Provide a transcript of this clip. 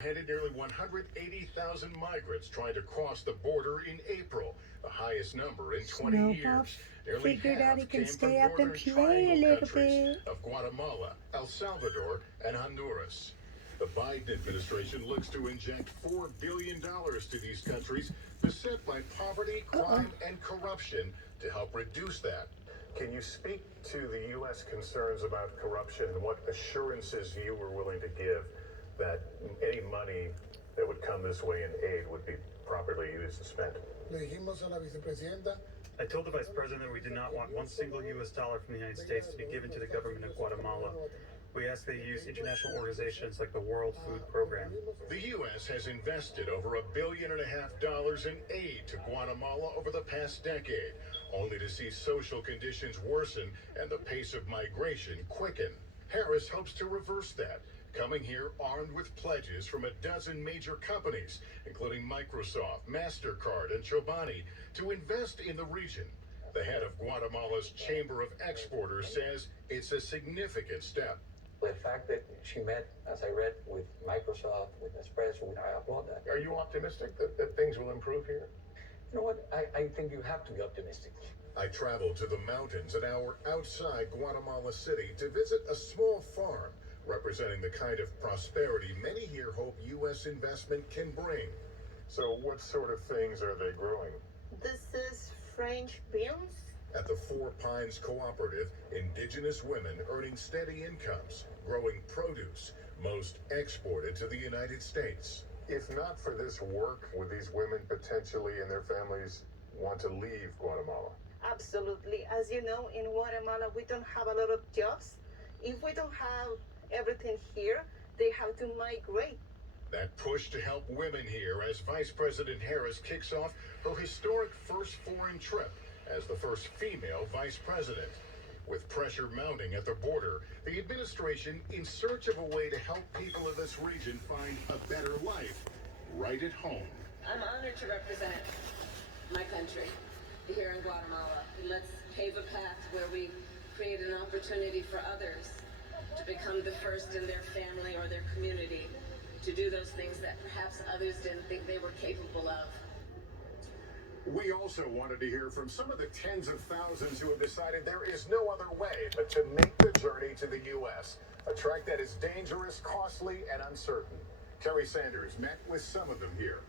Headed nearly 180,000 migrants trying to cross the border in April, the highest number in 20 Snowball years. Nearly figured out he half can came from stay up and northern play a triangle little countries bit. of Guatemala, El Salvador, and Honduras. The Biden administration looks to inject $4 billion to these countries beset by poverty, crime, and corruption to help reduce that. Can you speak to the U.S. concerns about corruption and what assurances you were willing to give that any money that would come this way in aid would be properly used and spent? Le dijimos a la vicepresidenta. I told the Vice President we did not want one single U.S. dollar from the United States to be given to the government of Guatemala. We ask they use international organizations like the World Food Program. The U.S. has invested over $1.5 billion in aid to Guatemala over the past decade, only to see social conditions worsen and the pace of migration quicken. Harris hopes to reverse that, coming here armed with pledges from a dozen major companies, including Microsoft, MasterCard, and Chobani, to invest in the region. The head of Guatemala's Chamber of Exporters says it's a significant step. The fact that she met, as I read, with Microsoft, with Espresso, I applaud that. Are you optimistic that things will improve here? You know what? I think you have to be optimistic. I traveled to the mountains an hour outside Guatemala City to visit a small farm representing the kind of prosperity many here hope U.S. investment can bring. So what sort of things are they growing? This is French beans. At the Four Pines Cooperative, indigenous women earning steady incomes, growing produce, most exported to the United States. If not for this work, would these women potentially and their families want to leave Guatemala? Absolutely. As you know, in Guatemala, we don't have a lot of jobs. If we don't have everything here, they have to migrate. That push to help women here as Vice President Harris kicks off her historic first foreign trip as the first female vice president. With pressure mounting at the border, the administration in search of a way to help people of this region find a better life right at home. I'm honored to represent my country here in Guatemala. Let's pave a path where we create an opportunity for others to become the first in their family or their community to do those things that perhaps others didn't think they were capable of. We also wanted to hear from some of the tens of thousands who have decided there is no other way but to make the journey to the U.S., a trek that is dangerous, costly, and uncertain. Terry Sanders met with some of them here.